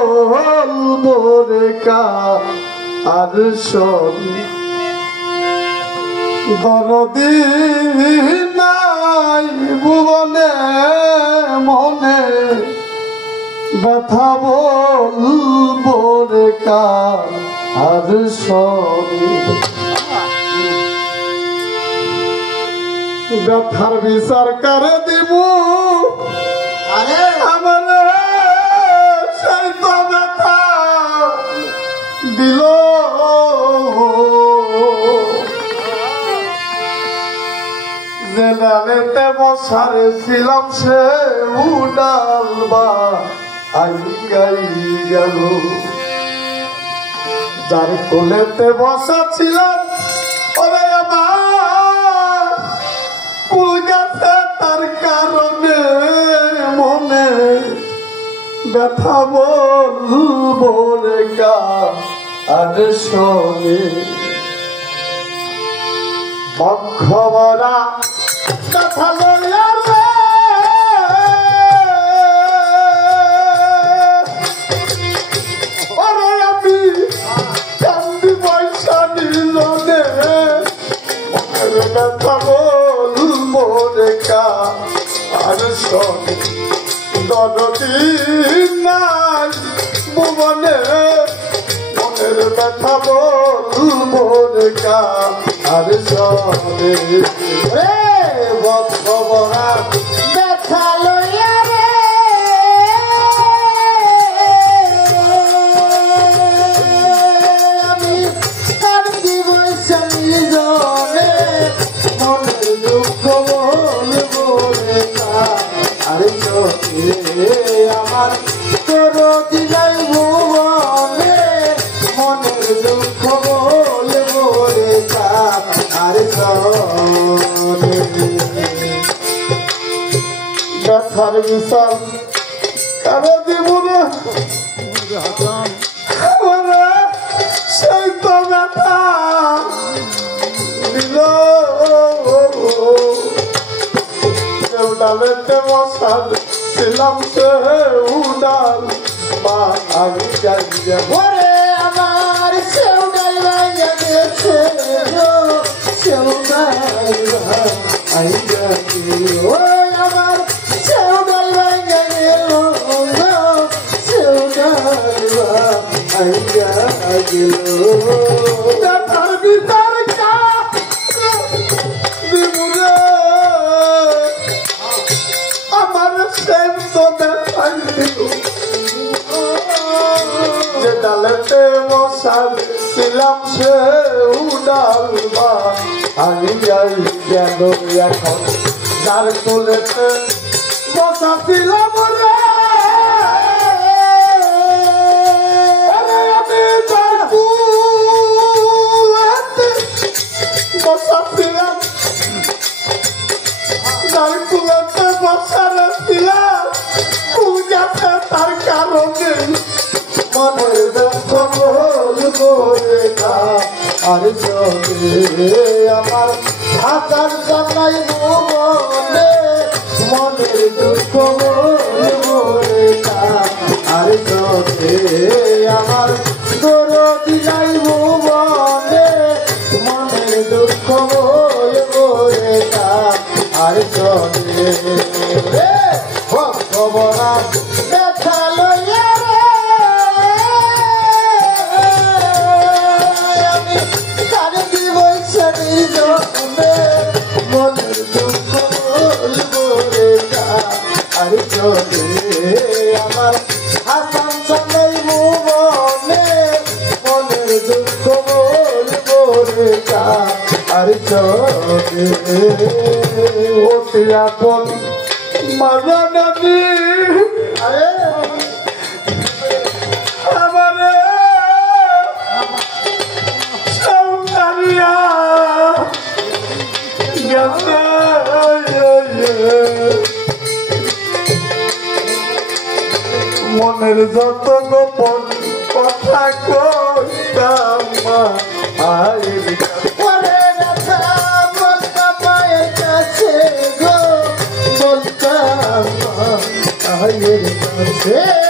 বলবো রে কার সঙ্গে দরদি নাই ভুবনে মনে ব্যথা বলবো রে কার সঙ্গে ব্যথার বিচার করে দিব আমার সেই তো ব্যথা দিল যে ডালেতে বসারে ছিলাম সে উডাল বা আইগাই গেল যার কোলেতে বসা ছিলাম ওরে আমার কুল গেছে তার কারণে মনে ব্যথা বলবো রে কার সঙ্গে বক্ষবরা কথা লইয়া রে ওরে আমি কান্দি পয়সা নিলনে ব্যথা বলবো রে কার সঙ্গে দরদি নাই ভুবনে মনের ব্যথা বলবো রে কার সঙ্গে রে বক্ষবরা ব্যথা লইয়া রে আমি কান্দি বৈশা নিজনে মনের দুঃখ বলবো রে কার সঙ্গে আমার তোর দিলাই ভুবনে মনের দুঃখ বলবো রে কার সঙ্গে ব্যথার বিশাল কারো দিব না সেই তো ব্যথা দিল কেউ ডালেতে বসার ছিলাম সে উডাল বা আমি যাই ওরে আমার সেও ডাল ভাইয়া গেছে গো সেও ডাল ভাইয়া গেল আমার সেও ডাল ভাইয়া গেল গো সেও ডাল ভাইয়া গেল ব্যথার বিচার দিব রে আমার সেই তো ব্যথা দিল যে ডালেতে বসার ছিলাম সে উডাল বা আমি যাই গেল এখন যার কোলেতে বসা ছিলাম রে আমি যার কোলেতে বসা ছিলাম যার কোলেতে বসার ছিলাম কুল গেছে তার কারণে মনের দুঃখ বলবো রে কার সঙ্গে আমার হাতার জানাই মনে মনের দুঃখ বলবো রে কার সঙ্গে আমার তোর দিলাই মনে মনের দুঃখ বলবো রে কার সঙ্গে রে ভক্তবরা ব্যথা লইয়া রে আমি কান্দি বৈশা নিজনে মনের দুঃখ বলবো রে কার সঙ্গে আমার হাসান সঙ্গে মনে মনের দুঃখ বলবো রে কার সঙ্গে অতি আপন মারা নদী আরে আমারে সৌন্দর্যা গেছে মনের যত গোপন কথা কইতাম মায়ের ওরে ব্যথা বলতা মায়ের কাছে গো বলতাম মায়ের কাছে